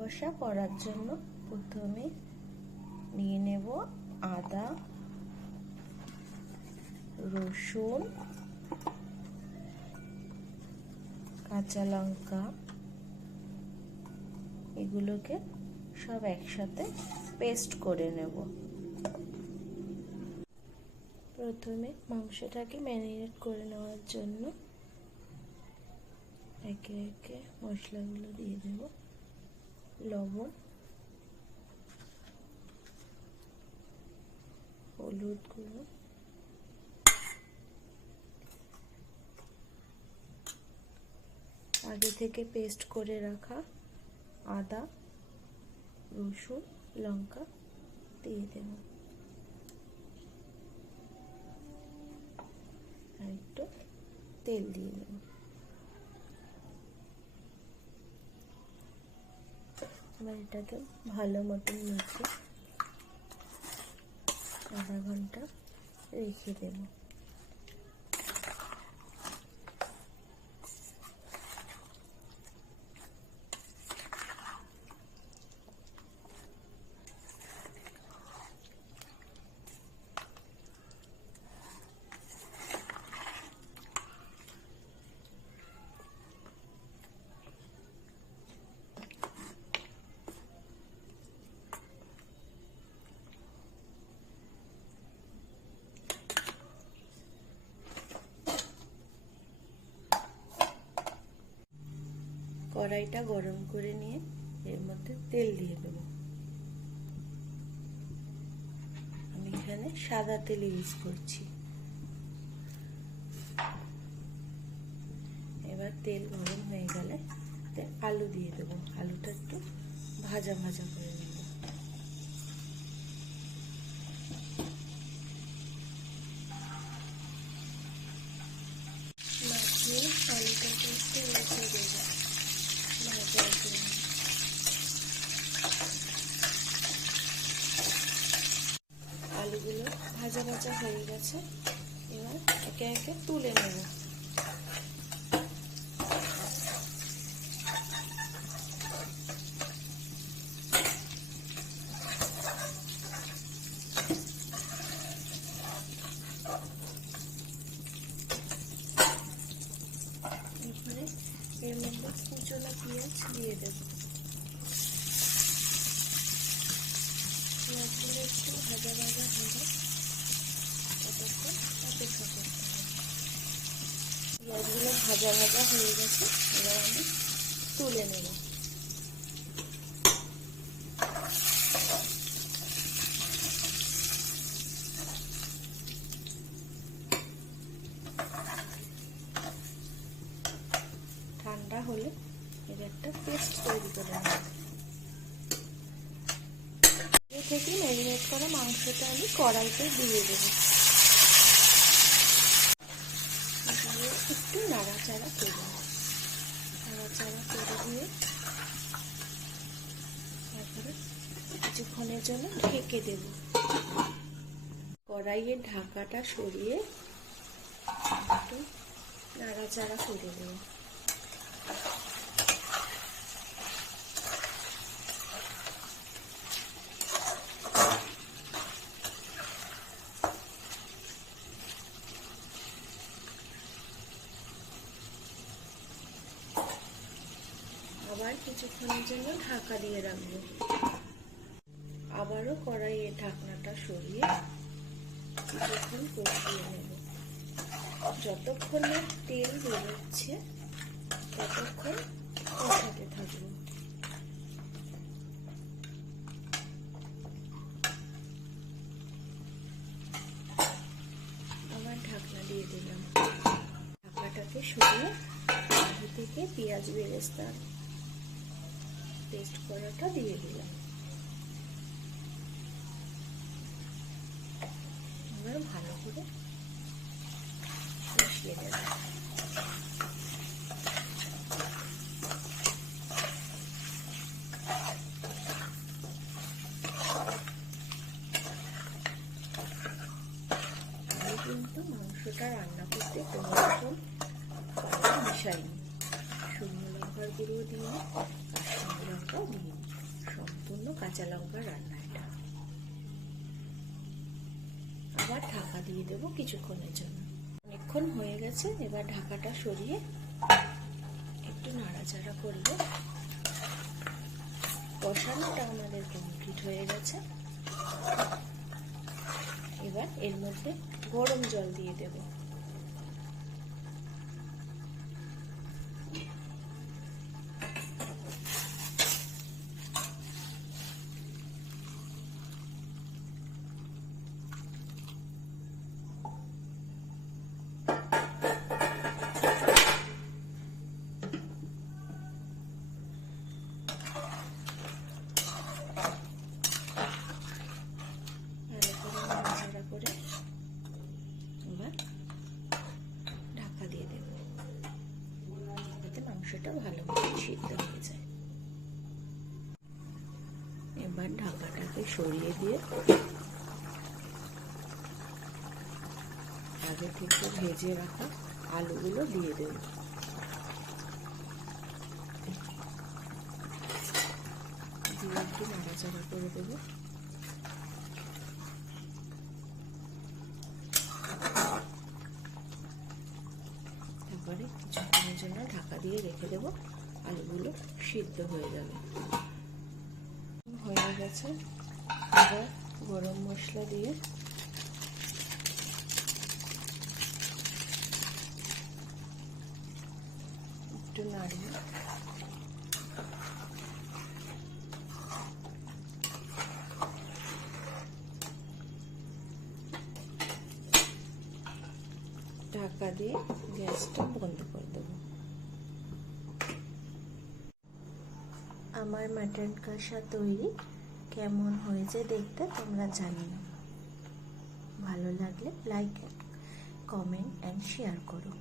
কষা করার জন্য প্রথমে নিয়ে নেব আদা, রসুন, কাঁচা লঙ্কা, এগুলোকে সব একসাথে পেস্ট করে নেব। প্রথমে মাংসটাকে ম্যারিনেট করে নেওয়ার জন্য একে একে মশলাগুলো দিয়ে দেব। লবণ, হলুদ গুঁড়ো, আগে থেকে পেস্ট করে রাখা আদা, রসুন, লঙ্কা দিয়ে দেব। আর একটু তেল দিয়ে দেব। এবার এটাকে ভালো মতন মেখে আধা ঘন্টা রেখে দেব। কড়াইটা গরম করে নিয়ে এর মধ্যে তেল দিয়ে দেব। আমি এখানে সাদা তেল ইউজ করছি। এবার তেল গরম হয়ে গেলে আলু দিয়ে দেব। আলুটা একটু ভাজা ভাজা করে নেব। মাখিয়ে আলুটাকে একটু রেখে দেব। আলুগুলো ভাজা ভাজা হয়ে গেছে। এবার একে একে তুলে নেব। এরপরে এর মধ্যে কুচনো পেঁয়াজ দিয়ে দেব। পেঁয়াজগুলো একটু ভাজা ভাজা হবে, ততক্ষণ অপেক্ষা করতে হবে। পেঁয়াজগুলো ভাজা ভাজা হয়ে গেছে। এবার আমি তুলে নেব। ঠান্ডা হলে এর একটা পেস্ট তৈরি করে নেব। আগে থেকে ম্যারিনেট করা মাংসটা আমি কড়াইতে দিয়ে দেব। একটু নাড়াচাড়া করে দিয়ে তারপরে কিছুক্ষণের জন্য ঢেকে দেব। কড়াইয়ের ঢাকাটা সরিয়ে একটু নাড়াচাড়া করে দেব। আবার কিছুক্ষণের জন্য ঢাকা দিয়ে রাখবো। আবারও কড়াইয়ের ঢাকনাটা সরিয়ে কিছুক্ষণ কষিয়ে নেব। যতক্ষণ না তেল বেরোচ্ছে ততক্ষণ কষাতে থাকবো। আবার ঢাকনা দিয়ে দিলাম। ঢাকাটাকে সরিয়ে আগে থেকে পেঁয়াজ বেরেস্তা পেস্ট করাটা দিয়ে দিলাম। এবার ভালো করে মিশিয়ে দেব। আমি কিন্তু মাংসটা রান্না করতে কোনো রকম মিশাইনি। শুকনো লঙ্কার গুঁড়ো দিয়ে কাশ্মীরি লঙ্কাও দিই। কাঁচা লঙ্কা রান্না এটা। আবার ঢাকা দিয়ে দেবো কিছুক্ষণের জন্য। অনেকক্ষণ হয়ে গেছে, এবার ঢাকাটা সরিয়ে একটু নাড়াচাড়া করলে কষানোটা আমাদের কমপ্লিট হয়ে গেছে। এবার এর মধ্যে গরম জল দিয়ে দেব। মাংসটা ভালোভাবে সিদ্ধ হয়ে যায়। এবার ঢাকাটাকে সরিয়ে দিয়ে আগে থেকে ভেজে রাখা আলুগুলো দিয়ে দেব। দিয়ে একটু নাড়াচাড়া করে দেবো। তারপরে কিছুক্ষণের জন্য ঢাকা দিয়ে রেখে দেবো, আলুগুলো সিদ্ধ হয়ে যাবে। হয়ে গেছে। এবার গরম মশলা দিয়ে একটু নাড়িয়ে ঢাকা দিয়ে গ্যাসটা বন্ধ করে দেবো। আমার মাটন কষা তৈরি। কেমন হয়েছে দেখতে তোমরা জানিও। ভালো লাগলে লাইক, কমেন্ট এন্ড শেয়ার করো।